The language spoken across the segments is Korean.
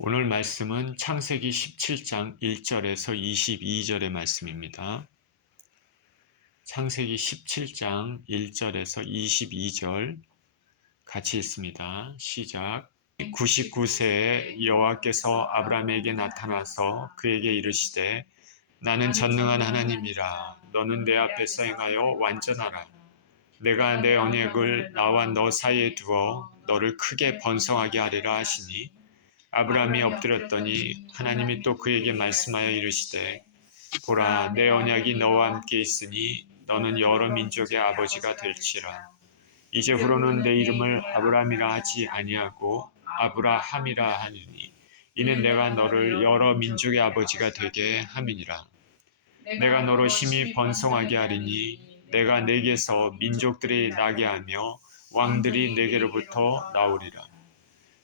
오늘 말씀은 창세기 17장 1절에서 22절의 말씀입니다. 창세기 17장 1절에서 22절 같이 읽습니다. 시작. 99세에 여호와께서 아브라함에게 나타나서 그에게 이르시되 나는 전능한 하나님이라. 너는 내 앞에서 행하여 완전하라. 내가 내 언약을 나와 너 사이에 두어 너를 크게 번성하게 하리라 하시니 아브라함이 엎드렸더니 하나님이 또 그에게 말씀하여 이르시되 보라 내 언약이 너와 함께 있으니 너는 여러 민족의 아버지가 될지라. 이제후로는 내 이름을 아브라함이라 하지 아니하고 아브라함이라 하느니 이는 내가 너를 여러 민족의 아버지가 되게 함이니라. 내가 너로 심히 번성하게 하리니 내가 내게서 민족들이 나게 하며 왕들이 내게로부터 나오리라.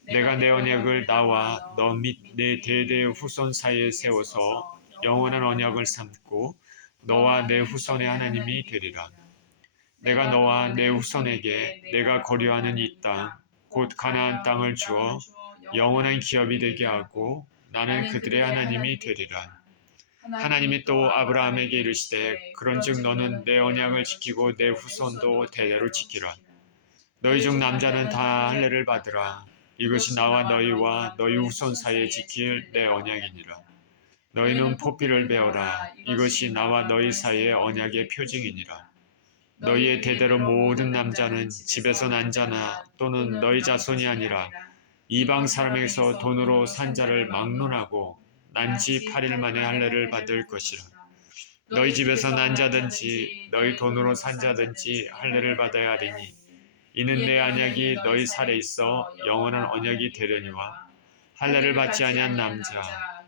내가 내 언약을 나와 너 및 내 대대의 후손 사이에 세워서 영원한 언약을 삼고 너와 내 후손의 하나님이 되리라. 내가 너와 내 후손에게 내가 거류하는 이 땅, 곧 가나안 땅을 주어 영원한 기업이 되게 하고 나는 그들의 하나님이 되리라. 하나님이 또 아브라함에게 이르시되 그런즉 너는 내 언약을 지키고 내 후손도 대대로 지키라. 너희 중 남자는 다 할례를 받으라. 이것이 나와 너희와 너희 후손 사이에 지킬 내 언약이니라. 너희는 포피를 베어라. 이것이 나와 너희 사이의 언약의 표징이니라. 너희의 대대로 모든 남자는 집에서 난 자나 또는 너희 자손이 아니라 이방 사람에게서 돈으로 산 자를 막론하고 난지 8일 만에 할례를 받을 것이라. 너희 집에서 난 자든지 너희 돈으로 산 자든지 할례를 받아야 하리니 이는 내 언약이 너희 살에 있어 영원한 언약이 되려니와 할례를 받지 아니한 남자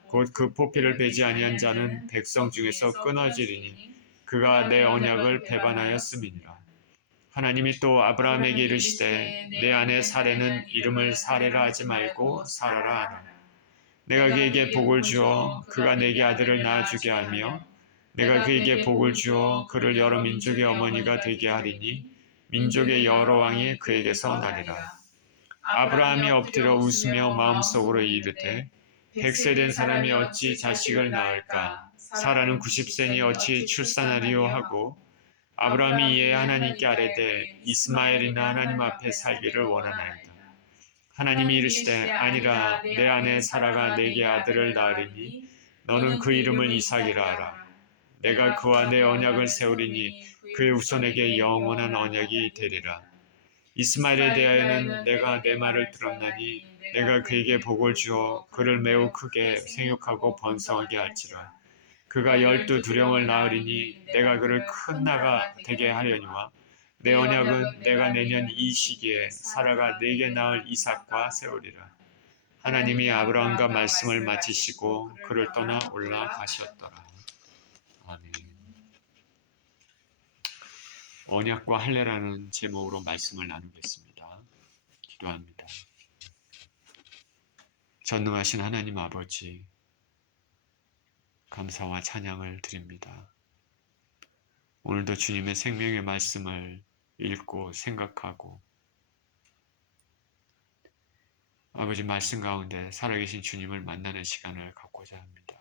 곧 그 포피를 베지 아니한 자는 백성 중에서 끊어지리니 그가 내 언약을 배반하였음이니라. 하나님이 또 아브라함에게 이르시되 내 아내 사레는 이름을 사레라 하지 말고 사라라 하라. 내가 그에게 복을 주어 그가 내게 아들을 낳아주게 하며 내가 그에게 복을 주어 그를 여러 민족의 어머니가 되게 하리니 민족의 여러 왕이 그에게서 나리라. 아브라함이 엎드려 웃으며 마음속으로 이르되 100세 된 사람이 어찌 자식을 낳을까? 사라는 90세니 어찌 출산하리요 하고 아브라함이 이에 하나님께 아뢰되 이스마엘이나 하나님 앞에 살기를 원하나이다. 하나님이 이르시되 아니라 내 아내 사라가 내게 아들을 낳으리니 너는 그 이름을 이삭이라 하라. 내가 그와 내 언약을 세우리니 그의 후손에게 영원한 언약이 되리라. 이스마엘에 대하여는 내가 내 말을 들었나니 내가 그에게 복을 주어 그를 매우 크게 생육하고 번성하게 할지라. 그가 12두령을 낳으리니 내가 그를 큰 나가 되게 하려니와 내 언약은 내가 내년 이 시기에 사라가 내게 낳을 이삭과 세우리라. 하나님이 아브라함과 말씀을 마치시고 그를 떠나 올라가셨더라. 아멘. 언약과 할례라는 제목으로 말씀을 나누겠습니다. 기도합니다. 전능하신 하나님 아버지, 감사와 찬양을 드립니다. 오늘도 주님의 생명의 말씀을 읽고 생각하고 아버지 말씀 가운데 살아계신 주님을 만나는 시간을 갖고자 합니다.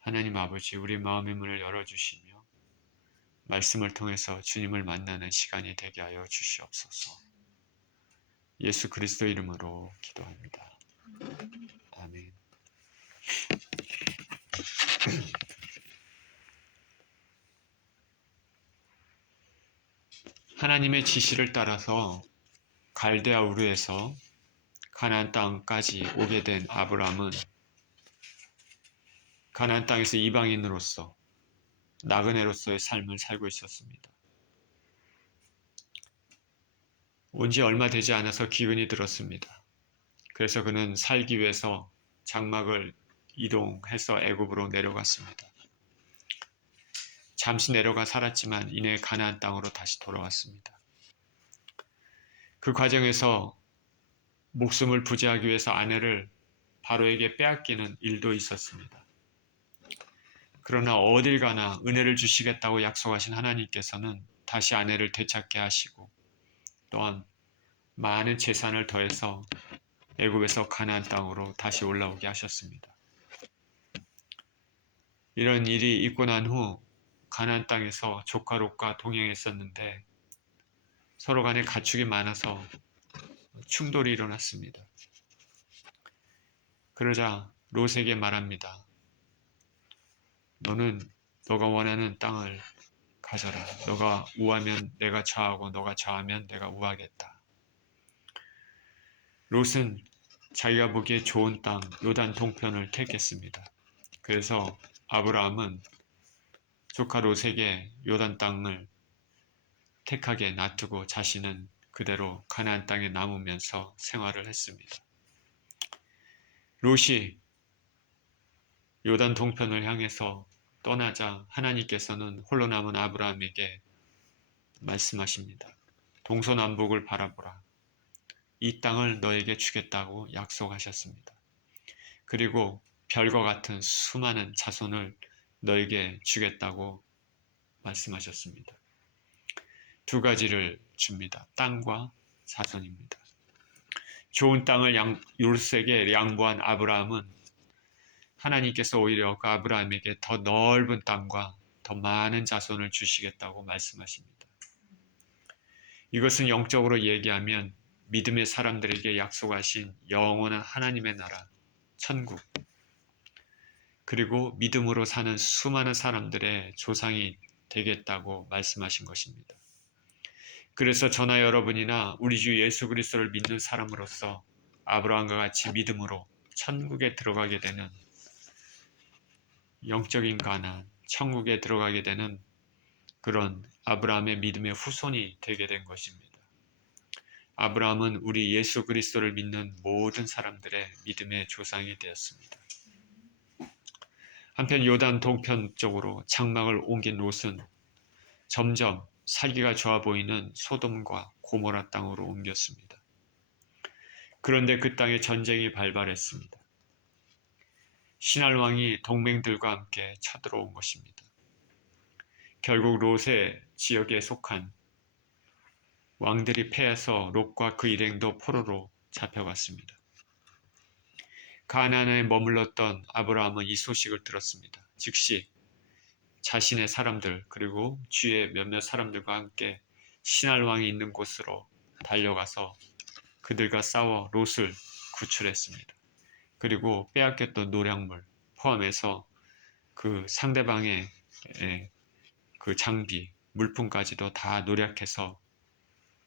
하나님 아버지, 우리 마음의 문을 열어주시며 말씀을 통해서 주님을 만나는 시간이 되게 하여 주시옵소서. 예수 그리스도 이름으로 기도합니다. 아멘. 하나님의 지시를 따라서 갈대아 우르에서 가나안 땅까지 오게 된 아브라함은 가나안 땅에서 이방인으로서 나그네로서의 삶을 살고 있었습니다. 온 지 얼마 되지 않아서 기근이 들었습니다. 그래서 그는 살기 위해서 장막을 이동해서 애굽으로 내려갔습니다. 잠시 내려가 살았지만 이내 가나안 땅으로 다시 돌아왔습니다. 그 과정에서 목숨을 부지하기 위해서 아내를 바로에게 빼앗기는 일도 있었습니다. 그러나 어딜 가나 은혜를 주시겠다고 약속하신 하나님께서는 다시 아내를 되찾게 하시고 또한 많은 재산을 더해서 애굽에서 가나안 땅으로 다시 올라오게 하셨습니다. 이런 일이 있고 난 후 가나안 땅에서 조카 롯과 동행했었는데 서로 간에 가축이 많아서 충돌이 일어났습니다. 그러자 롯에게 말합니다. 너는 너가 원하는 땅을 가져라. 너가 우하면 내가 좌하고 너가 좌하면 내가 우하겠다. 롯은 자기가 보기에 좋은 땅 요단 동편을 택했습니다. 그래서 아브라함은 조카 롯에게 요단 땅을 택하게 놔두고 자신은 그대로 가나안 땅에 남으면서 생활을 했습니다. 롯이 요단 동편을 향해서 떠나자 하나님께서는 홀로 남은 아브라함에게 말씀하십니다. 동서남북을 바라보라. 이 땅을 너에게 주겠다고 약속하셨습니다. 그리고 별과 같은 수많은 자손을 너에게 주겠다고 말씀하셨습니다. 두 가지를 줍니다. 땅과 자손입니다. 좋은 땅을 롯에게 양보한 아브라함은 하나님께서 오히려 그 아브라함에게 더 넓은 땅과 더 많은 자손을 주시겠다고 말씀하십니다. 이것은 영적으로 얘기하면 믿음의 사람들에게 약속하신 영원한 하나님의 나라, 천국, 그리고 믿음으로 사는 수많은 사람들의 조상이 되겠다고 말씀하신 것입니다. 그래서 저나 여러분이나 우리 주 예수 그리스도를 믿는 사람으로서 아브라함과 같이 믿음으로 천국에 들어가게 되는 영적인 가나안, 천국에 들어가게 되는 그런 아브라함의 믿음의 후손이 되게 된 것입니다. 아브라함은 우리 예수 그리스도를 믿는 모든 사람들의 믿음의 조상이 되었습니다. 한편 요단 동편 쪽으로 장막을 옮긴 롯은 점점 살기가 좋아 보이는 소돔과 고모라 땅으로 옮겼습니다. 그런데 그 땅에 전쟁이 발발했습니다. 신할 왕이 동맹들과 함께 쳐들어온 것입니다. 결국 롯의 지역에 속한 왕들이 패해서 롯과 그 일행도 포로로 잡혀갔습니다. 가나안에 머물렀던 아브라함은 이 소식을 들었습니다. 즉시 자신의 사람들 그리고 주위의 몇몇 사람들과 함께 신할 왕이 있는 곳으로 달려가서 그들과 싸워 롯을 구출했습니다. 그리고 빼앗겼던 노략물 포함해서 그 상대방의 그 장비, 물품까지도 다 노략해서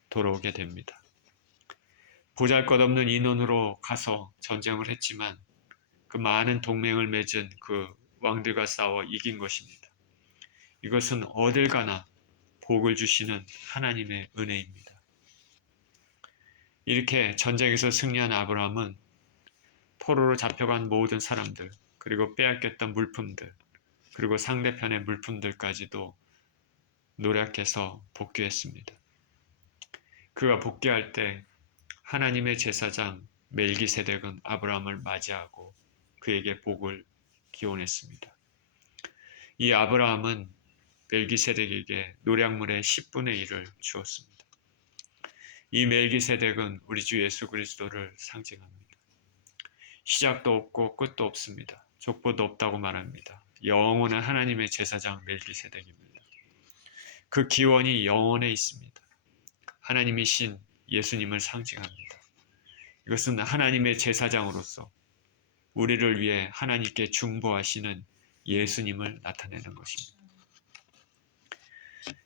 돌아오게 됩니다. 보잘것없는 인원으로 가서 전쟁을 했지만 그 많은 동맹을 맺은 그 왕들과 싸워 이긴 것입니다. 이것은 어딜 가나 복을 주시는 하나님의 은혜입니다. 이렇게 전쟁에서 승리한 아브라함은 포로로 잡혀간 모든 사람들, 그리고 빼앗겼던 물품들, 그리고 상대편의 물품들까지도 노력해서 복귀했습니다. 그가 복귀할 때 하나님의 제사장 멜기세덱은 아브라함을 맞이하고 그에게 복을 기원했습니다. 이 아브라함은 멜기세덱에게 노략물의 10분의 1을 주었습니다. 이 멜기세덱은 우리 주 예수 그리스도를 상징합니다. 시작도 없고 끝도 없습니다. 족보도 없다고 말합니다. 영원한 하나님의 제사장 멜기세덱입니다. 그 기원이 영원에 있습니다. 하나님이신 예수님을 상징합니다. 이것은 하나님의 제사장으로서 우리를 위해 하나님께 중보하시는 예수님을 나타내는 것입니다.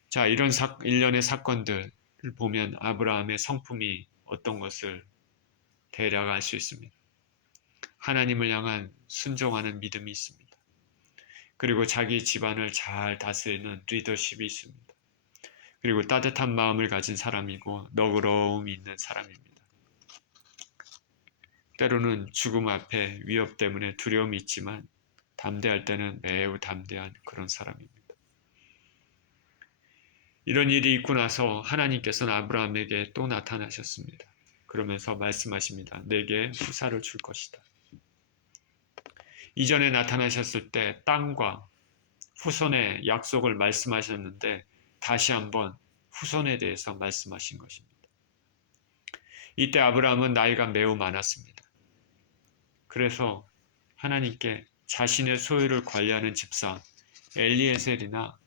자, 이런 일련의 사건들을 보면 아브라함의 성품이 어떤 것을 대략 알 수 있습니다. 하나님을 향한 순종하는 믿음이 있습니다. 그리고 자기 집안을 잘 다스리는 리더십이 있습니다. 그리고 따뜻한 마음을 가진 사람이고 너그러움이 있는 사람입니다. 때로는 죽음 앞에 위협 때문에 두려움이 있지만 담대할 때는 매우 담대한 그런 사람입니다. 이런 일이 있고 나서 하나님께서는 아브라함에게 또 나타나셨습니다. 그러면서 말씀하십니다. 내게 후사를 줄 것이다. 이전에 나타나셨을 때 땅과 후손의 약속을 말씀하셨는데 다시 한번 후손에 대해서 말씀하신 것입니다. 이때 아브라함은 나이가 매우 많았습니다. 그래서 하나님께 자신의 소유를 관리하는 집사 엘리에셀이나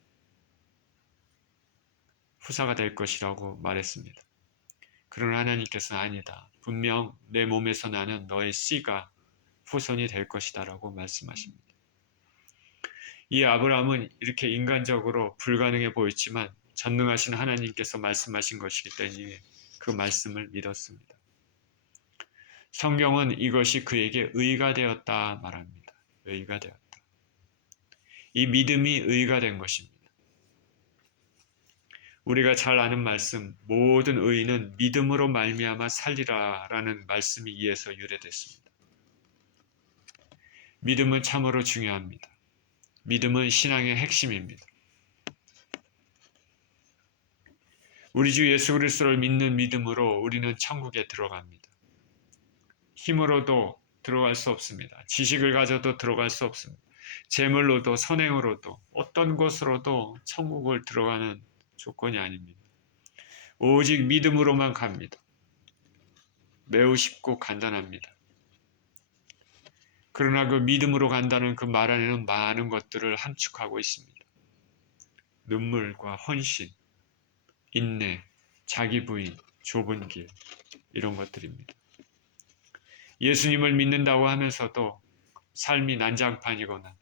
후사가 될 것이라고 말했습니다. 그러나 하나님께서는 아니다. 분명 내 몸에서 나는 너의 씨가 후손이 될 것이다 라고 말씀하십니다. 이 아브라함은 이렇게 인간적으로 불가능해 보였지만 전능하신 하나님께서 말씀하신 것이기 때문에 그 말씀을 믿었습니다. 성경은 이것이 그에게 의가 되었다 말합니다. 의가 되었다. 이 믿음이 의가 된 것입니다. 우리가 잘 아는 말씀, 모든 의인은 믿음으로 말미암아 살리라 라는 말씀이 이에서 유래됐습니다. 믿음은 참으로 중요합니다. 믿음은 신앙의 핵심입니다. 우리 주 예수 그리스도를 믿는 믿음으로 우리는 천국에 들어갑니다. 힘으로도 들어갈 수 없습니다. 지식을 가져도 들어갈 수 없습니다. 재물로도 선행으로도 어떤 것으로도 천국을 들어가는 조건이 아닙니다. 오직 믿음으로만 갑니다. 매우 쉽고 간단합니다. 그러나 그 믿음으로 간다는 그 말 안에는 많은 것들을 함축하고 있습니다. 눈물과 헌신, 인내, 자기 부인, 좁은 길, 이런 것들입니다. 예수님을 믿는다고 하면서도 삶이 난장판이거나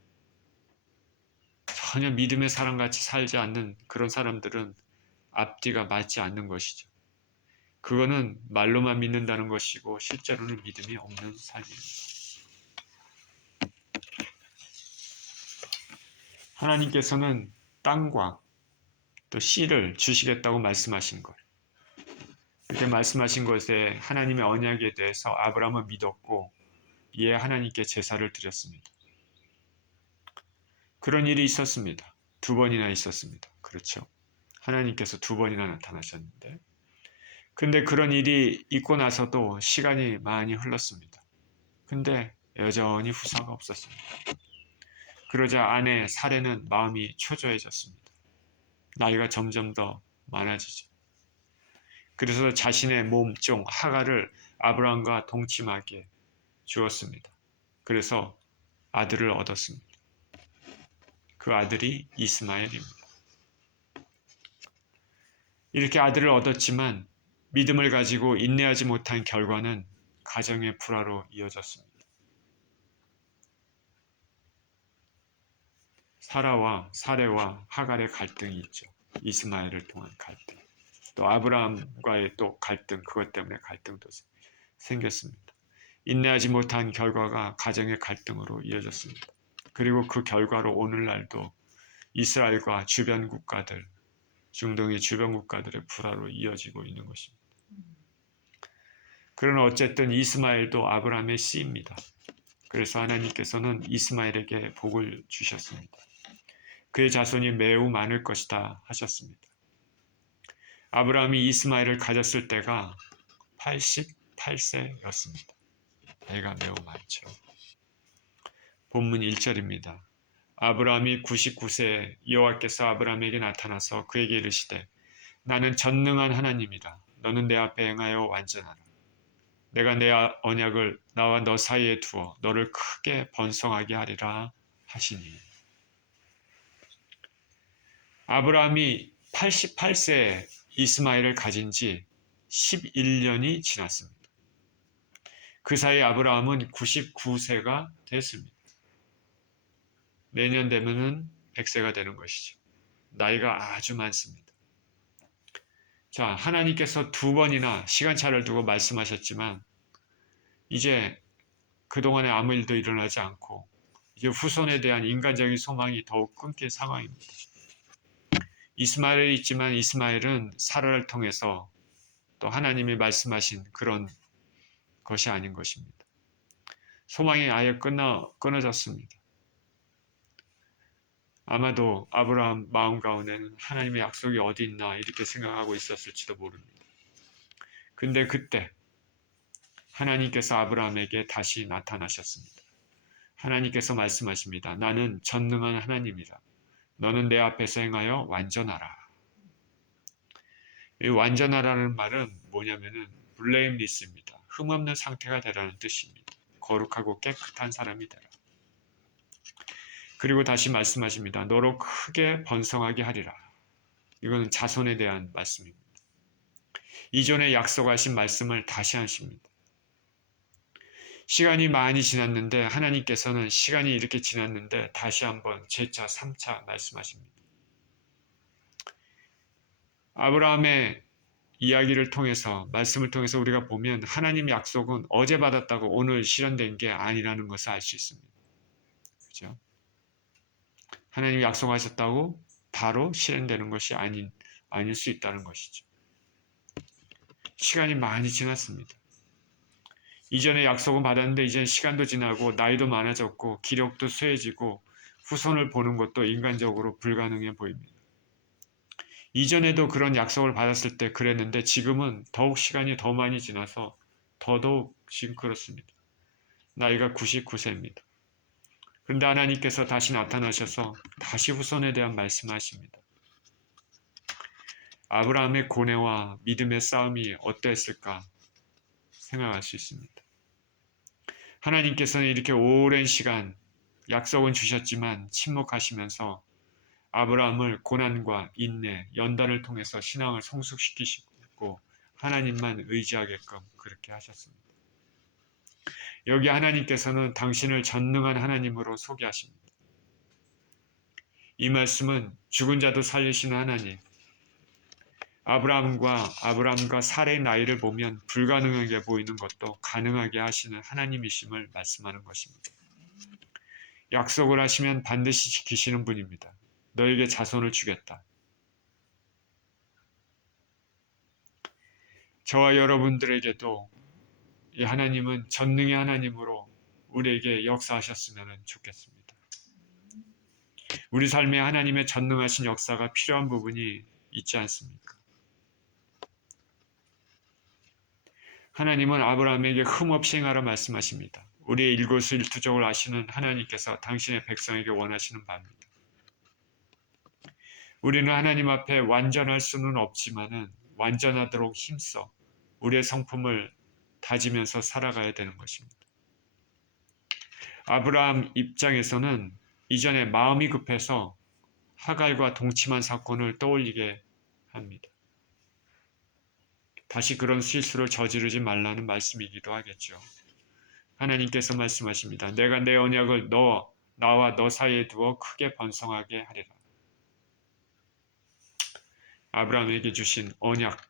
전혀 믿음의 사람같이 살지 않는 그런 사람들은 앞뒤가 맞지 않는 것이죠. 그거는 말로만 믿는다는 것이고 실제로는 믿음이 없는 삶입니다. 하나님께서는 땅과 또 씨를 주시겠다고 말씀하신 것. 그렇게 말씀하신 것에 하나님의 언약에 대해서 아브라함은 믿었고 이에 하나님께 제사를 드렸습니다. 그런 일이 있었습니다. 2번이나 있었습니다. 그렇죠. 하나님께서 2번이나 나타나셨는데 근데 그런 일이 있고 나서도 시간이 많이 흘렀습니다. 근데 여전히 후사가 없었습니다. 그러자 아내 사레는 마음이 초조해졌습니다. 나이가 점점 더 많아지죠. 그래서 자신의 몸종 하가를 아브라함과 동침하게 주었습니다. 그래서 아들을 얻었습니다. 그 아들이 이스마엘입니다. 이렇게 아들을 얻었지만 믿음을 가지고 인내하지 못한 결과는 가정의 불화로 이어졌습니다. 사레와 하갈의 갈등이 있죠. 이스마엘을 통한 갈등. 또 아브라함과의 또 갈등, 그것 때문에 갈등도 생겼습니다. 인내하지 못한 결과가 가정의 갈등으로 이어졌습니다. 그리고 그 결과로 오늘날도 이스라엘과 주변 국가들, 중동의 주변 국가들의 불화로 이어지고 있는 것입니다. 그러나 어쨌든 이스마엘도 아브라함의 씨입니다. 그래서 하나님께서는 이스마엘에게 복을 주셨습니다. 그의 자손이 매우 많을 것이다 하셨습니다. 아브라함이 이스마엘을 가졌을 때가 88세였습니다. 나이가 매우 많죠. 본문 1절입니다. 아브라함이 99세에 여호와께서 아브라함에게 나타나서 그에게 이르시되 나는 전능한 하나님이라. 너는 내 앞에 행하여 완전하라. 내가 내 언약을 나와 너 사이에 두어 너를 크게 번성하게 하리라 하시니. 아브라함이 88세에 이스마엘을 가진 지 11년이 지났습니다. 그 사이 아브라함은 99세가 됐습니다. 내년 되면은 100세가 되는 것이죠. 나이가 아주 많습니다. 자, 하나님께서 2번이나 시간차를 두고 말씀하셨지만 이제 그동안에 아무 일도 일어나지 않고 이제 후손에 대한 인간적인 소망이 더욱 끊긴 상황입니다. 이스마엘이 있지만 이스마엘은 사라를 통해서 또 하나님이 말씀하신 그런 것이 아닌 것입니다. 소망이 아예 끊어졌습니다. 아마도 아브라함 마음 가운데는 하나님의 약속이 어디 있나 이렇게 생각하고 있었을지도 모릅니다. 근데 그때 하나님께서 아브라함에게 다시 나타나셨습니다. 하나님께서 말씀하십니다. 나는 전능한 하나님이라. 너는 내 앞에서 행하여 완전하라. 이 완전하라는 말은 뭐냐면은 블레임리스입니다. 흠없는 상태가 되라는 뜻입니다. 거룩하고 깨끗한 사람이 되라. 그리고 다시 말씀하십니다. 너로 크게 번성하게 하리라. 이거는 자손에 대한 말씀입니다. 이전에 약속하신 말씀을 다시 하십니다. 시간이 많이 지났는데 하나님께서는 시간이 이렇게 지났는데 다시 한번 제차 3차 말씀하십니다. 아브라함의 이야기를 통해서 말씀을 통해서 우리가 보면 하나님의 약속은 어제 받았다고 오늘 실현된 게 아니라는 것을 알 수 있습니다. 그렇죠? 하나님이 약속하셨다고 바로 실현되는 것이 아닐 수 있다는 것이죠. 시간이 많이 지났습니다. 이전에 약속은 받았는데 이제 시간도 지나고 나이도 많아졌고 기력도 쇠해지고 후손을 보는 것도 인간적으로 불가능해 보입니다. 이전에도 그런 약속을 받았을 때 그랬는데 지금은 더욱 시간이 더 많이 지나서 더더욱 지금 그렇습니다. 나이가 99세입니다. 그런데 하나님께서 다시 나타나셔서 다시 후손에 대한 말씀하십니다. 아브라함의 고뇌와 믿음의 싸움이 어땠을까 생각할 수 있습니다. 하나님께서는 이렇게 오랜 시간 약속은 주셨지만 침묵하시면서 아브라함을 고난과 인내, 연단을 통해서 신앙을 성숙시키시고 하나님만 의지하게끔 그렇게 하셨습니다. 여기 하나님께서는 당신을 전능한 하나님으로 소개하십니다. 이 말씀은 죽은 자도 살리시는 하나님, 아브라함과 사레의 나이를 보면 불가능하게 보이는 것도 가능하게 하시는 하나님이심을 말씀하는 것입니다. 약속을 하시면 반드시 지키시는 분입니다. 너에게 자손을 주겠다. 저와 여러분들에게도 이 하나님은 전능의 하나님으로 우리에게 역사하셨으면 좋겠습니다. 우리 삶에 하나님의 전능하신 역사가 필요한 부분이 있지 않습니까? 하나님은 아브라함에게 흠없이 행하라 말씀하십니다. 우리의 일거수일투족을 아시는 하나님께서 당신의 백성에게 원하시는 바입니다. 우리는 하나님 앞에 완전할 수는 없지만은 완전하도록 힘써 우리의 성품을 다지면서 살아가야 되는 것입니다. 아브라함 입장에서는 이전에 마음이 급해서 하갈과 동침한 사건을 떠올리게 합니다. 다시 그런 실수를 저지르지 말라는 말씀이기도 하겠죠. 하나님께서 말씀하십니다. 내가 내 언약을 나와 너 사이에 두어 크게 번성하게 하리라. 아브라함에게 주신 언약,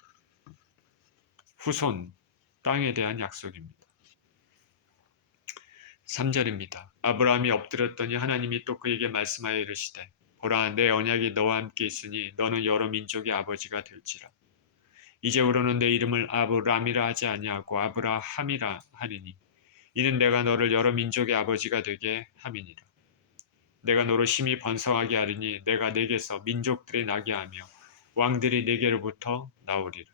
후손, 땅에 대한 약속입니다. 3절입니다. 아브라함이 엎드렸더니 하나님이 또 그에게 말씀하여 이르시되 보라 내 언약이 너와 함께 있으니 너는 여러 민족의 아버지가 될지라. 이제부로는 내 이름을 아브람이라 하지 아니하고 아브라함이라 하리니 이는 내가 너를 여러 민족의 아버지가 되게 함이니라. 내가 너로 심히 번성하게 하리니 내가 내게서 민족들이 나게 하며 왕들이 내게로부터 나오리라.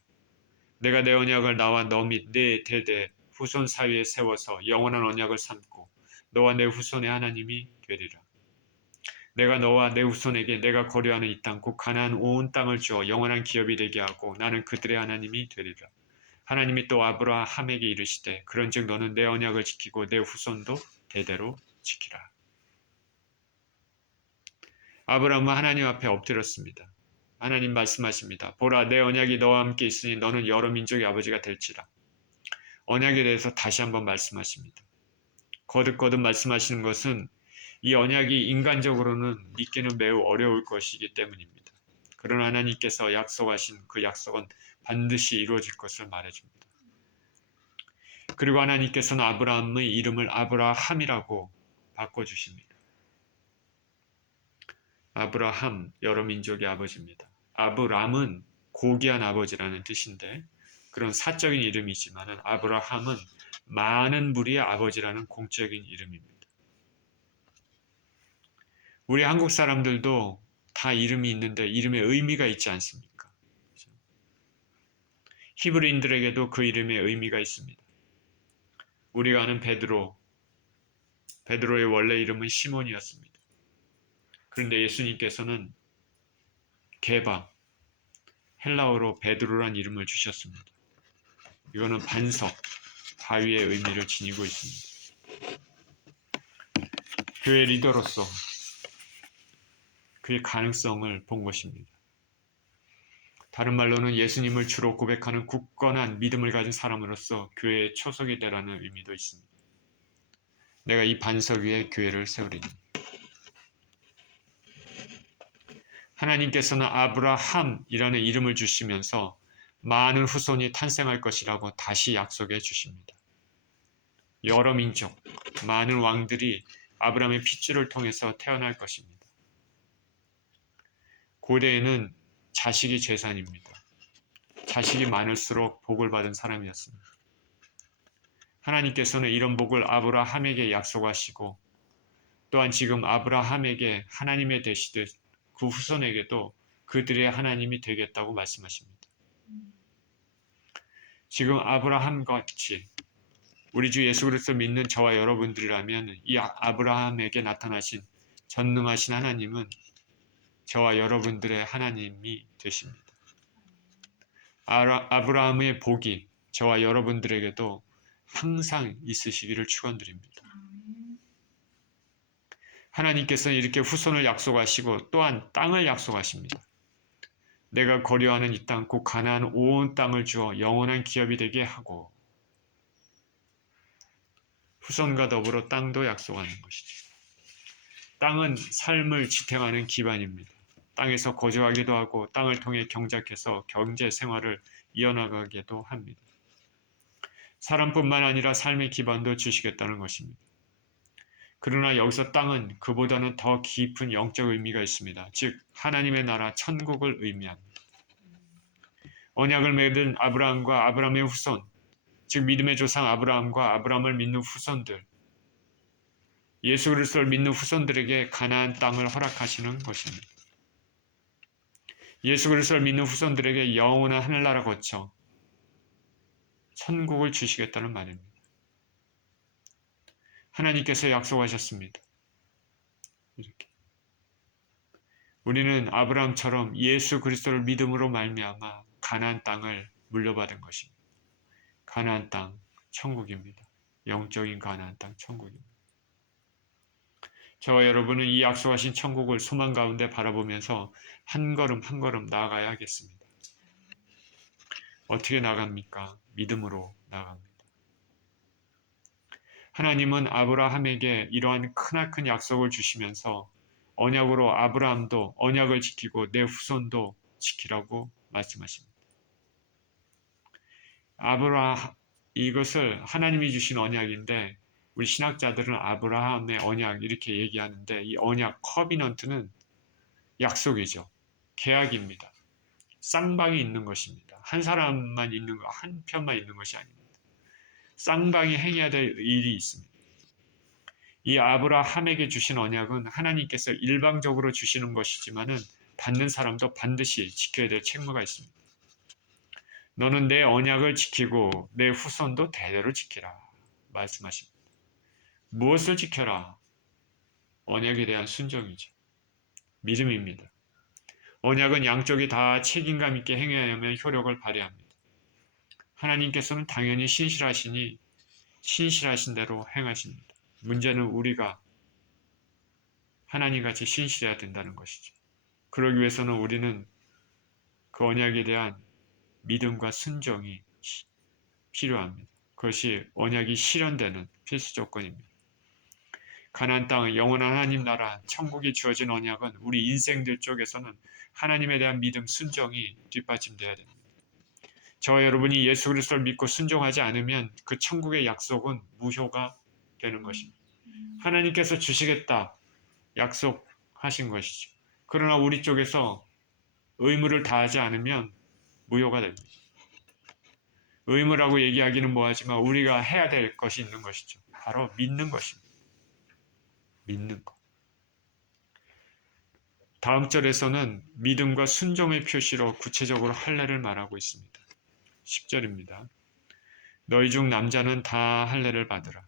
내가 내 언약을 나와 너 및 내 대대 후손 사이에 세워서 영원한 언약을 삼고 너와 내 후손의 하나님이 되리라. 내가 너와 내 후손에게 내가 거류하는 이 땅 곧 가나안 온 땅을 주어 영원한 기업이 되게 하고 나는 그들의 하나님이 되리라. 하나님이 또 아브라함에게 이르시되 그런즉 너는 내 언약을 지키고 내 후손도 대대로 지키라. 아브라함은 하나님 앞에 엎드렸습니다. 하나님 말씀하십니다. 보라 내 언약이 너와 함께 있으니 너는 여러 민족의 아버지가 될지라. 언약에 대해서 다시 한번 말씀하십니다. 거듭거듭 말씀하시는 것은 이 언약이 인간적으로는 믿기는 매우 어려울 것이기 때문입니다. 그러나 하나님께서 약속하신 그 약속은 반드시 이루어질 것을 말해줍니다. 그리고 하나님께서는 아브라함의 이름을 아브라함이라고 바꿔주십니다. 아브라함, 여러 민족의 아버지입니다. 아브람은 고귀한 아버지라는 뜻인데 그런 사적인 이름이지만 아브라함은 많은 무리의 아버지라는 공적인 이름입니다. 우리 한국 사람들도 다 이름이 있는데 이름에 의미가 있지 않습니까? 히브리인들에게도 그 이름에 의미가 있습니다. 우리가 아는 베드로의 원래 이름은 시몬이었습니다. 그런데 예수님께서는 게바, 헬라어로 베드로란 이름을 주셨습니다. 이거는 반석, 바위의 의미를 지니고 있습니다. 교회 리더로서 그의 가능성을 본 것입니다. 다른 말로는 예수님을 주로 고백하는 굳건한 믿음을 가진 사람으로서 교회의 초석이 되라는 의미도 있습니다. 내가 이 반석 위에 교회를 세우리니. 하나님께서는 아브라함이라는 이름을 주시면서 많은 후손이 탄생할 것이라고 다시 약속해 주십니다. 여러 민족, 많은 왕들이 아브라함의 핏줄을 통해서 태어날 것입니다. 고대에는 자식이 재산입니다. 자식이 많을수록 복을 받은 사람이었습니다. 하나님께서는 이런 복을 아브라함에게 약속하시고 또한 지금 아브라함에게 하나님의 되시듯 그 후손에게도 그들의 하나님이 되겠다고 말씀하십니다. 지금 아브라함 같이 우리 주 예수 그리스도 믿는 저와 여러분들이라면 이 아브라함에게 나타나신 전능하신 하나님은 저와 여러분들의 하나님이 되십니다. 아브라함의 복이 저와 여러분들에게도 항상 있으시기를 축원드립니다. 하나님께서는 이렇게 후손을 약속하시고 또한 땅을 약속하십니다. 내가 거류하는 이 땅, 곧 가나안 온 땅을 주어 영원한 기업이 되게 하고 후손과 더불어 땅도 약속하는 것이죠. 땅은 삶을 지탱하는 기반입니다. 땅에서 거주하기도 하고 땅을 통해 경작해서 경제 생활을 이어나가기도 합니다. 사람뿐만 아니라 삶의 기반도 주시겠다는 것입니다. 그러나 여기서 땅은 그보다는 더 깊은 영적 의미가 있습니다. 즉 하나님의 나라 천국을 의미합니다. 언약을 맺은 아브라함과 아브라함의 후손, 즉 믿음의 조상 아브라함과 아브라함을 믿는 후손들, 예수 그리스도를 믿는 후손들에게 가나안 땅을 허락하시는 것입니다. 예수 그리스도를 믿는 후손들에게 영원한 하늘나라 거쳐 천국을 주시겠다는 말입니다. 하나님께서 약속하셨습니다. 이렇게 우리는 아브라함처럼 예수 그리스도를 믿음으로 말미암아 가나안 땅을 물려받은 것입니다. 가나안 땅 천국입니다. 영적인 가나안 땅 천국입니다. 저와 여러분은 이 약속하신 천국을 소망 가운데 바라보면서 한 걸음 한 걸음 나아가야 하겠습니다. 어떻게 나갑니까? 믿음으로 나갑니다. 하나님은 아브라함에게 이러한 크나큰 약속을 주시면서 언약으로 아브라함도 언약을 지키고 내 후손도 지키라고 말씀하십니다. 이것을 하나님이 주신 언약인데 우리 신학자들은 아브라함의 언약 이렇게 얘기하는데 이 언약 커비넌트는 약속이죠. 계약입니다. 쌍방이 있는 것입니다. 한 사람만 있는 거, 한 편만 있는 것이 아닙니다. 쌍방이 행해야 될 일이 있습니다. 이 아브라함에게 주신 언약은 하나님께서 일방적으로 주시는 것이지만은 받는 사람도 반드시 지켜야 될 책무가 있습니다. 너는 내 언약을 지키고 내 후손도 대대로 지키라 말씀하십니다. 무엇을 지켜라? 언약에 대한 순종이죠. 믿음입니다. 언약은 양쪽이 다 책임감 있게 행해야만 효력을 발휘합니다. 하나님께서는 당연히 신실하시니 신실하신 대로 행하십니다. 문제는 우리가 하나님같이 신실해야 된다는 것이죠. 그러기 위해서는 우리는 그 언약에 대한 믿음과 순종이 필요합니다. 그것이 언약이 실현되는 필수 조건입니다. 가나안 땅, 영원한 하나님 나라, 천국이 주어진 언약은 우리 인생들 쪽에서는 하나님에 대한 믿음, 순종이 뒷받침돼야 됩니다. 저와 여러분이 예수 그리스도를 믿고 순종하지 않으면 그 천국의 약속은 무효가 되는 것입니다. 하나님께서 주시겠다 약속하신 것이죠. 그러나 우리 쪽에서 의무를 다하지 않으면 무효가 됩니다. 의무라고 얘기하기는 뭐하지만 우리가 해야 될 것이 있는 것이죠. 바로 믿는 것입니다. 믿는 것. 다음 절에서는 믿음과 순종의 표시로 구체적으로 할례를 말하고 있습니다. 10절입니다. 너희 중 남자는 다 할례를 받으라.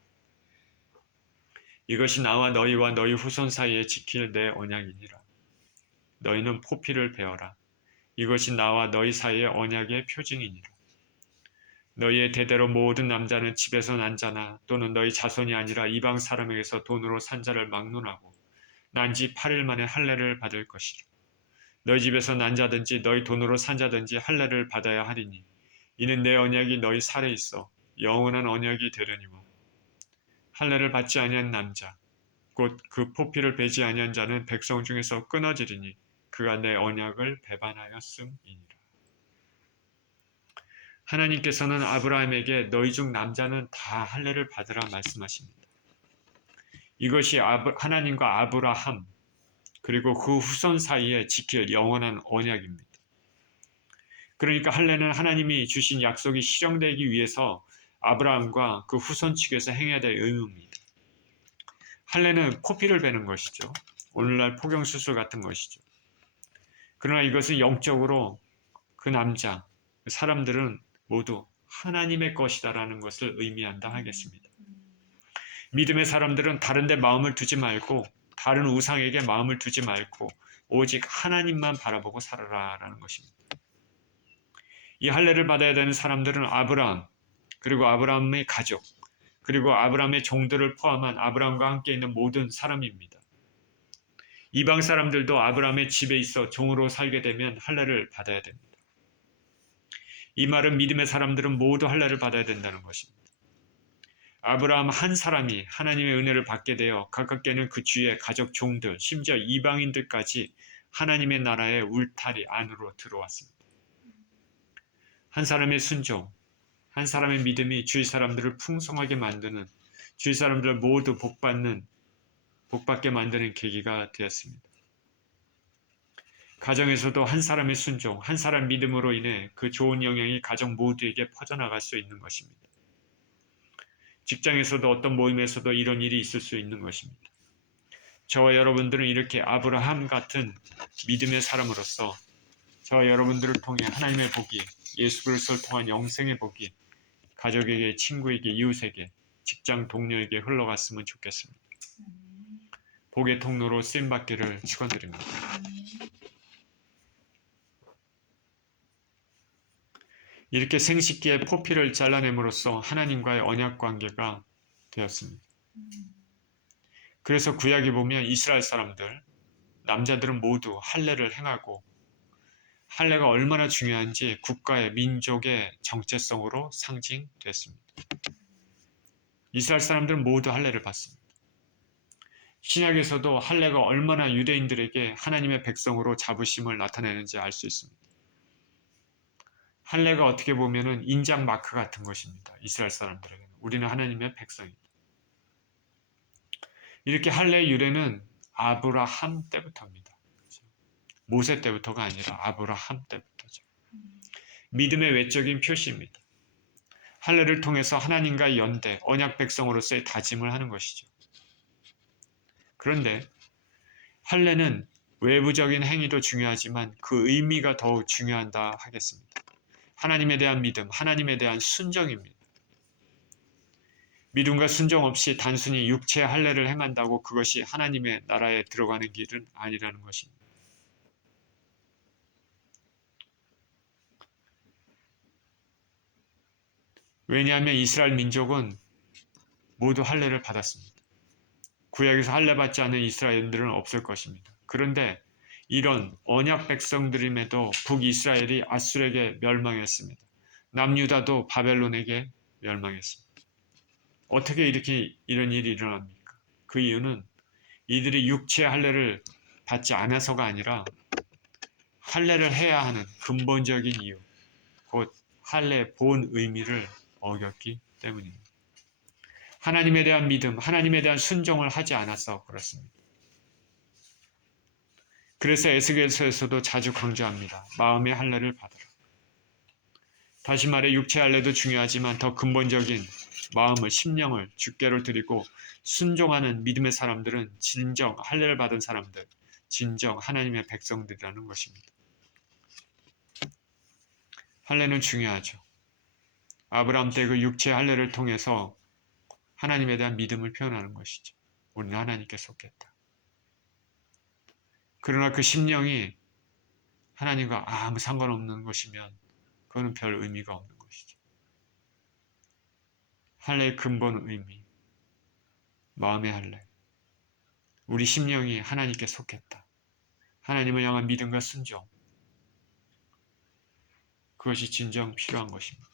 이것이 나와 너희와 너희 후손 사이에 지킬 내 언약이니라. 너희는 포피를 베어라. 이것이 나와 너희 사이의 언약의 표징이니라. 너희의 대대로 모든 남자는 집에서 난 자나 또는 너희 자손이 아니라 이방 사람에게서 돈으로 산 자를 막론하고 난 지 8일 만에 할례를 받을 것이라. 너희 집에서 난 자든지 너희 돈으로 산 자든지 할례를 받아야 하리니 이는 내 언약이 너희 살에 있어 영원한 언약이 되려니와 할례를 받지 아니한 남자 곧 그 포피를 베지 아니한 자는 백성 중에서 끊어지리니 그가 내 언약을 배반하였음이니라. 하나님께서는 아브라함에게 너희 중 남자는 다 할례를 받으라 말씀하십니다. 이것이 하나님과 아브라함 그리고 그 후손 사이에 지킬 영원한 언약입니다. 그러니까 할례는 하나님이 주신 약속이 실현되기 위해서 아브라함과 그 후손 측에서 행해야 될 의무입니다. 할례는 포피를 베는 것이죠. 오늘날 포경수술 같은 것이죠. 그러나 이것은 영적으로 그 남자, 그 사람들은 모두 하나님의 것이다라는 것을 의미한다 하겠습니다. 믿음의 사람들은 다른 데 마음을 두지 말고 다른 우상에게 마음을 두지 말고 오직 하나님만 바라보고 살아라라는 것입니다. 이 할례를 받아야 되는 사람들은 아브라함, 그리고 아브라함의 가족, 그리고 아브라함의 종들을 포함한 아브라함과 함께 있는 모든 사람입니다. 이방 사람들도 아브라함의 집에 있어 종으로 살게 되면 할례를 받아야 됩니다. 이 말은 믿음의 사람들은 모두 할례를 받아야 된다는 것입니다. 아브라함 한 사람이 하나님의 은혜를 받게 되어 가깝게는 그 주위의 가족 종들, 심지어 이방인들까지 하나님의 나라의 울타리 안으로 들어왔습니다. 한 사람의 순종, 한 사람의 믿음이 주위 사람들을 풍성하게 만드는, 주위 사람들을 모두 복받게 만드는 계기가 되었습니다. 가정에서도 한 사람의 순종, 한 사람 믿음으로 인해 그 좋은 영향이 가정 모두에게 퍼져나갈 수 있는 것입니다. 직장에서도 어떤 모임에서도 이런 일이 있을 수 있는 것입니다. 저와 여러분들은 이렇게 아브라함 같은 믿음의 사람으로서 저와 여러분들을 통해 하나님의 복이, 예수 그리스도를 통한 영생의 복이 가족에게, 친구에게, 이웃에게, 직장 동료에게 흘러갔으면 좋겠습니다. 복의 통로로 쓰임받기를 축원드립니다. 이렇게 생식기의 포피를 잘라냄으로써 하나님과의 언약 관계가 되었습니다. 그래서 구약에 보면 이스라엘 사람들, 남자들은 모두 할례를 행하고 할례가 얼마나 중요한지 국가의 민족의 정체성으로 상징됐습니다. 이스라엘 사람들은 모두 할례를 받습니다. 신약에서도 할례가 얼마나 유대인들에게 하나님의 백성으로 자부심을 나타내는지 알 수 있습니다. 할례가 어떻게 보면은 인장 마크 같은 것입니다. 이스라엘 사람들에게는. 우리는 하나님의 백성입니다. 이렇게 할례의 유래는 아브라함 때부터입니다. 모세 때부터가 아니라 아브라함 때부터죠. 믿음의 외적인 표시입니다. 할례를 통해서 하나님과의 연대, 언약 백성으로서의 다짐을 하는 것이죠. 그런데 할례는 외부적인 행위도 중요하지만 그 의미가 더욱 중요하다 하겠습니다. 하나님에 대한 믿음, 하나님에 대한 순종입니다. 믿음과 순종 없이 단순히 육체의 할례를 행한다고 그것이 하나님의 나라에 들어가는 길은 아니라는 것입니다. 왜냐하면 이스라엘 민족은 모두 할례를 받았습니다. 구약에서 할례 받지 않는 이스라엘들은 없을 것입니다. 그런데 이런 언약 백성들임에도 북이스라엘이 아술에게 멸망했습니다. 남유다도 바벨론에게 멸망했습니다. 어떻게 이렇게 이런 일이 일어납니까? 그 이유는 이들이 육체의 할례를 받지 않아서가 아니라 할례를 해야 하는 근본적인 이유, 곧 할례의 본 의미를 어겼기 때문입니다. 하나님에 대한 믿음, 하나님에 대한 순종을 하지 않아서 그렇습니다. 그래서 에스겔서에서도 자주 강조합니다. 마음의 할례를 받으라. 다시 말해 육체 할례도 중요하지만 더 근본적인 마음을, 심령을 주께로 드리고 순종하는 믿음의 사람들은 진정 할례를 받은 사람들, 진정 하나님의 백성들이라는 것입니다. 할례는 중요하죠. 아브라함 때 그 육체 할례를 통해서 하나님에 대한 믿음을 표현하는 것이죠. 우리는 하나님께 속했다. 그러나 그 심령이 하나님과 아무 상관없는 것이면 그거는 별 의미가 없는 것이죠. 할례의 근본 의미, 마음의 할례. 우리 심령이 하나님께 속했다. 하나님을 향한 믿음과 순종. 그것이 진정 필요한 것입니다.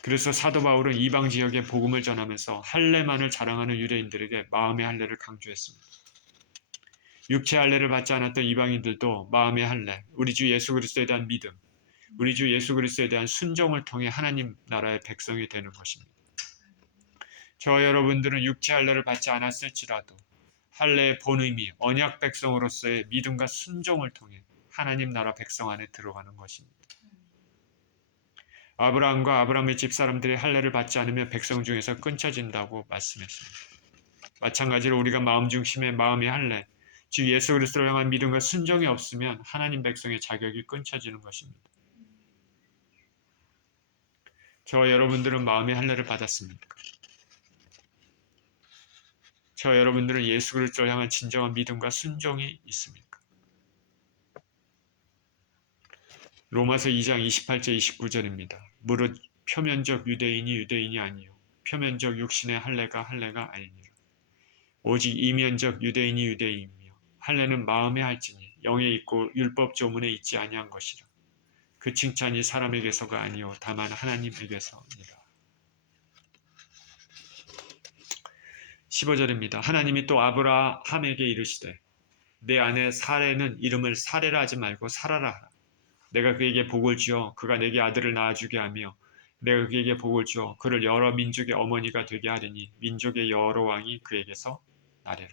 그래서 사도 바울은 이방 지역에 복음을 전하면서 할례만을 자랑하는 유대인들에게 마음의 할례를 강조했습니다. 육체 할례를 받지 않았던 이방인들도 마음의 할례, 우리 주 예수 그리스도에 대한 믿음, 우리 주 예수 그리스도에 대한 순종을 통해 하나님 나라의 백성이 되는 것입니다. 저와 여러분들은 육체 할례를 받지 않았을지라도 할례의 본의미, 언약 백성으로서의 믿음과 순종을 통해 하나님 나라 백성 안에 들어가는 것입니다. 아브라함과 아브라함의 집사람들이 할례를 받지 않으면 백성 중에서 끊쳐진다고 말씀했습니다. 마찬가지로 우리가 마음 중심의 마음의 할례, 즉 예수 그리스도를 향한 믿음과 순종이 없으면 하나님 백성의 자격이 끊쳐지는 것입니다. 저와 여러분들은 마음의 할례를 받았습니까? 저와 여러분들은 예수 그리스도를 향한 진정한 믿음과 순종이 있습니까? 로마서 2장 28절 29절입니다. 무릇 표면적 유대인이 아니요 표면적 육신의 할례가 아니니라. 오직 이면적 유대인이며 할례는 마음에 할지니 영에 있고 율법 조문에 있지 아니한 것이라. 그 칭찬이 사람에게서가 아니요 다만 하나님에게서니라. 15절입니다. 하나님이 또 아브라함에게 이르시되 내 아내 사레는 이름을 사레라 하지 말고 사라라 하라. 내가 그에게 복을 주어 그가 내게 아들을 낳아주게 하며 내가 그에게 복을 주어 그를 여러 민족의 어머니가 되게 하리니 민족의 여러 왕이 그에게서 나리라.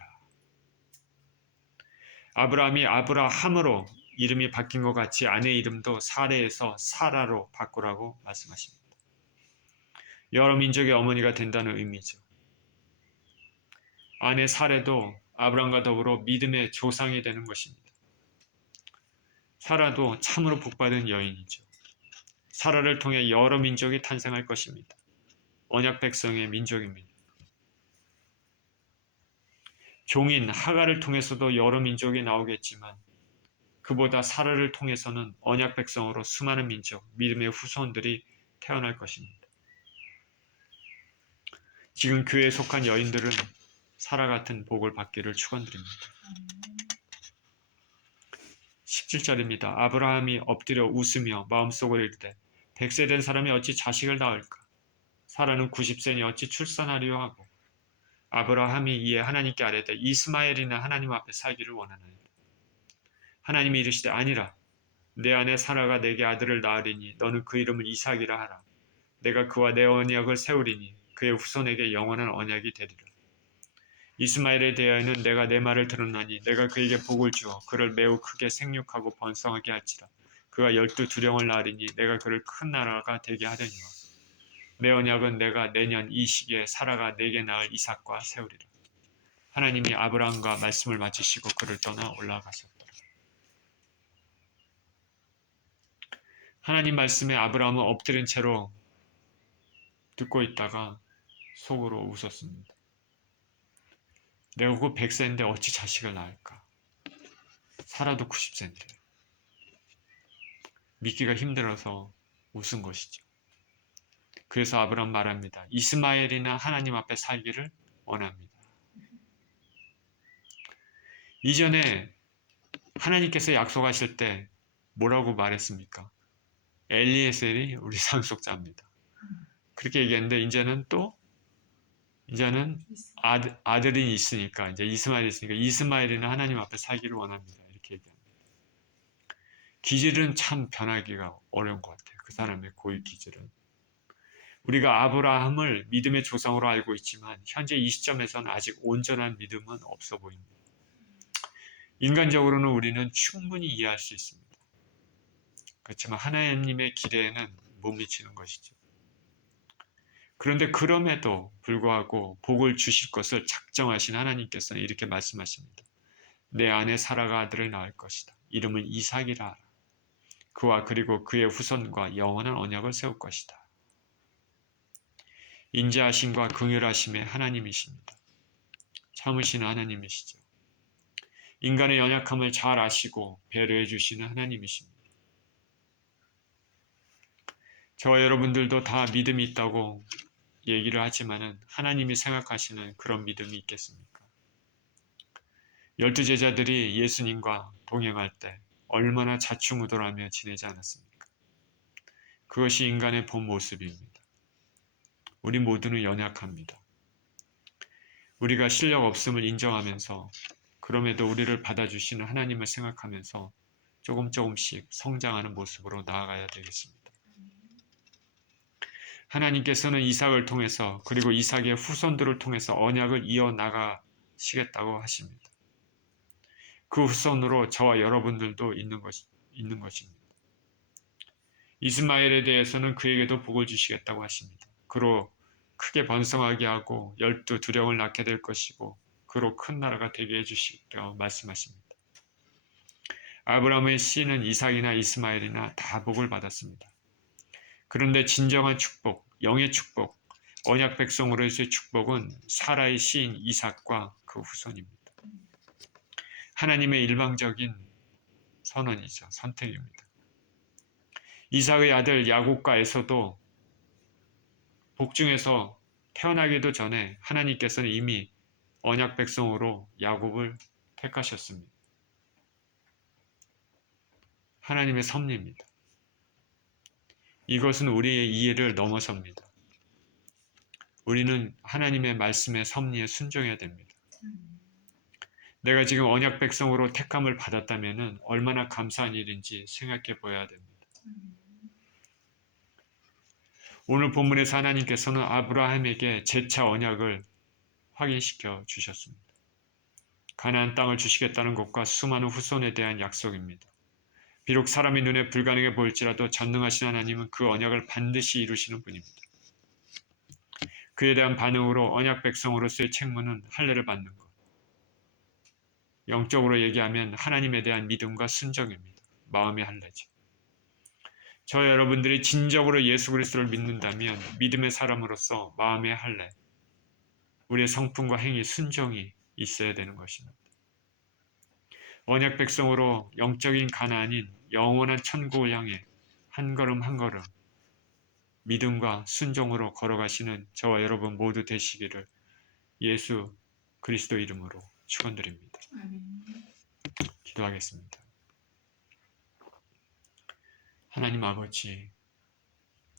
아브라함이 아브라함으로 이름이 바뀐 것 같이 아내 이름도 사레에서 사라로 바꾸라고 말씀하십니다. 여러 민족의 어머니가 된다는 의미죠. 아내 사레도 아브라함과 더불어 믿음의 조상이 되는 것입니다. 사라도 참으로 복받은 여인이죠. 사라를 통해 여러 민족이 탄생할 것입니다. 언약 백성의 민족입니다. 종인 하갈을 통해서도 여러 민족이 나오겠지만 그보다 사라를 통해서는 언약 백성으로 수많은 민족, 믿음의 후손들이 태어날 것입니다. 지금 교회에 속한 여인들은 사라 같은 복을 받기를 축원드립니다. 17절입니다. 아브라함이 엎드려 웃으며 마음속으로 이르되 100세 된 사람이 어찌 자식을 낳을까? 사라는 90세니 어찌 출산하리요 하고 아브라함이 이에 하나님께 아뢰되 이스마엘이나 하나님 앞에 살기를 원하나이다. 하나님이 이르시되 아니라 내 아내 사라가 내게 아들을 낳으리니 너는 그 이름을 이삭이라 하라. 내가 그와 내 언약을 세우리니 그의 후손에게 영원한 언약이 되리라. 이스마엘에 대하여는 내가 내 말을 들었나니 내가 그에게 복을 주어 그를 매우 크게 생육하고 번성하게 할지라. 그가 12두령을 낳으리니 내가 그를 큰 나라가 되게 하려니와 내 언약은 내가 내년 이 시기에 사라가 내게 낳을 이삭과 세우리라. 하나님이 아브라함과 말씀을 마치시고 그를 떠나 올라가셨다. 하나님 말씀에 아브라함은 엎드린 채로 듣고 있다가 속으로 웃었습니다. 내가 곧 100세인데 어찌 자식을 낳을까? 사라도 90세인데. 믿기가 힘들어서 웃은 것이죠. 그래서 아브라함 말합니다. 이스마엘이나 하나님 앞에 살기를 원합니다. 이전에 하나님께서 약속하실 때 뭐라고 말했습니까? 엘리에셀이 우리 상속자입니다. 그렇게 얘기했는데 이제는 아들이 있으니까 이제 이스마엘이 있으니까 이스마엘이나 하나님 앞에 살기를 원합니다. 이렇게 얘기합니다. 기질은 참 변하기가 어려운 것 같아요. 그 사람의 고유 기질은. 우리가 아브라함을 믿음의 조상으로 알고 있지만 현재 이 시점에서는 아직 온전한 믿음은 없어 보입니다. 인간적으로는 우리는 충분히 이해할 수 있습니다. 그렇지만 하나님의 기대에는 못 미치는 것이죠. 그런데 그럼에도 불구하고 복을 주실 것을 작정하신 하나님께서는 이렇게 말씀하십니다. 내 아내 사라가 아들을 낳을 것이다. 이름은 이삭이라 하라. 그와 그리고 그의 후손과 영원한 언약을 세울 것이다. 인자하심과 긍휼하심의 하나님이십니다. 참으시는 하나님이시죠. 인간의 연약함을 잘 아시고 배려해 주시는 하나님이십니다. 저와 여러분들도 다 믿음이 있다고 얘기를 하지만은 하나님이 생각하시는 그런 믿음이 있겠습니까? 12제자들이 예수님과 동행할 때 얼마나 자충우돌하며 지내지 않았습니까? 그것이 인간의 본 모습입니다. 우리 모두는 연약합니다. 우리가 실력 없음을 인정하면서 그럼에도 우리를 받아주시는 하나님을 생각하면서 조금씩 성장하는 모습으로 나아가야 되겠습니다. 하나님께서는 이삭을 통해서 그리고 이삭의 후손들을 통해서 언약을 이어나가시겠다고 하십니다. 그 후손으로 저와 여러분들도 있는 것입니다. 이스마엘에 대해서는 그에게도 복을 주시겠다고 하십니다. 그로 크게 번성하게 하고 12 두령을 낳게 될 것이고 그로 큰 나라가 되게 해주시겠다고 말씀하십니다. 아브라함의 씨는 이삭이나 이스마엘이나 다 복을 받았습니다. 그런데 진정한 축복, 영의 축복, 언약 백성으로서의 축복은 사라의 씨인 이삭과 그 후손입니다. 하나님의 일방적인 선언이죠. 선택입니다. 이삭의 아들 야곱과 에서도 복중에서 태어나기도 전에 하나님께서는 이미 언약 백성으로 야곱을 택하셨습니다. 하나님의 섭리입니다. 이것은 우리의 이해를 넘어섭니다. 우리는 하나님의 말씀의 섭리에 순종해야 됩니다. 내가 지금 언약 백성으로 택함을 받았다면 얼마나 감사한 일인지 생각해 보아야 됩니다. 오늘 본문에서 하나님께서는 아브라함에게 재차 언약을 확인시켜 주셨습니다. 가나안 땅을 주시겠다는 것과 수많은 후손에 대한 약속입니다. 비록 사람의 눈에 불가능해 보일지라도 전능하신 하나님은 그 언약을 반드시 이루시는 분입니다. 그에 대한 반응으로 언약 백성으로서의 책무는 할례를 받는 것. 영적으로 얘기하면 하나님에 대한 믿음과 순종입니다. 마음의 할례죠. 저와 여러분들이 진정으로 예수 그리스도를 믿는다면 믿음의 사람으로서 마음의 할례, 우리의 성품과 행위, 순종이 있어야 되는 것입니다. 언약 백성으로 영적인 가나안인 영원한 천국을 향해 한 걸음 한 걸음 믿음과 순종으로 걸어가시는 저와 여러분 모두 되시기를 예수 그리스도 이름으로 축원드립니다. 기도하겠습니다. 하나님 아버지,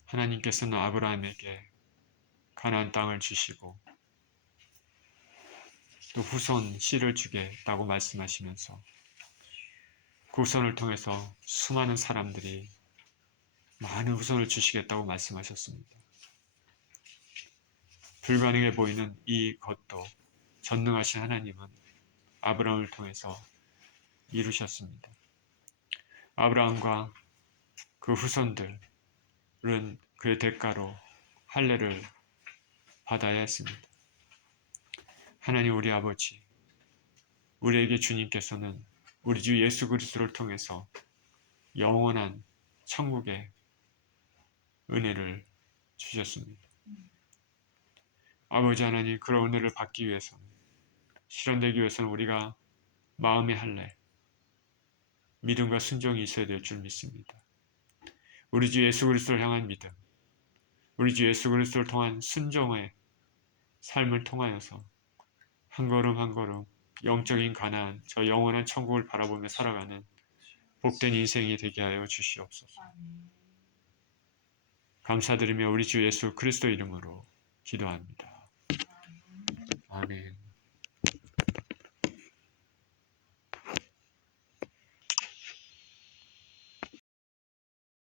하나님께서는 아브라함에게 가나안 땅을 주시고 또 후손 씨를 주겠다고 말씀하시면서 그 후손을 통해서 수많은 사람들이 많은 후손을 주시겠다고 말씀하셨습니다. 불가능해 보이는 이것도 전능하신 하나님은 아브라함을 통해서 이루셨습니다. 아브라함과 그 후손들은 그의 대가로 할례를 받아야 했습니다. 하나님 우리 아버지, 우리에게 주님께서는 우리 주 예수 그리스도를 통해서 영원한 천국의 은혜를 주셨습니다. 아버지 하나님, 그런 은혜를 받기 위해서는, 실현되기 위해서는 우리가 마음의 할례, 믿음과 순종이 있어야 될 줄 믿습니다. 우리 주 예수 그리스도를 향한 믿음, 우리 주 예수 그리스도를 통한 순종의 삶을 통하여서 한 걸음 한 걸음 영적인 가나안, 저 영원한 천국을 바라보며 살아가는 복된 인생이 되게 하여 주시옵소서. 감사드리며 우리 주 예수 그리스도 이름으로 기도합니다. 아멘.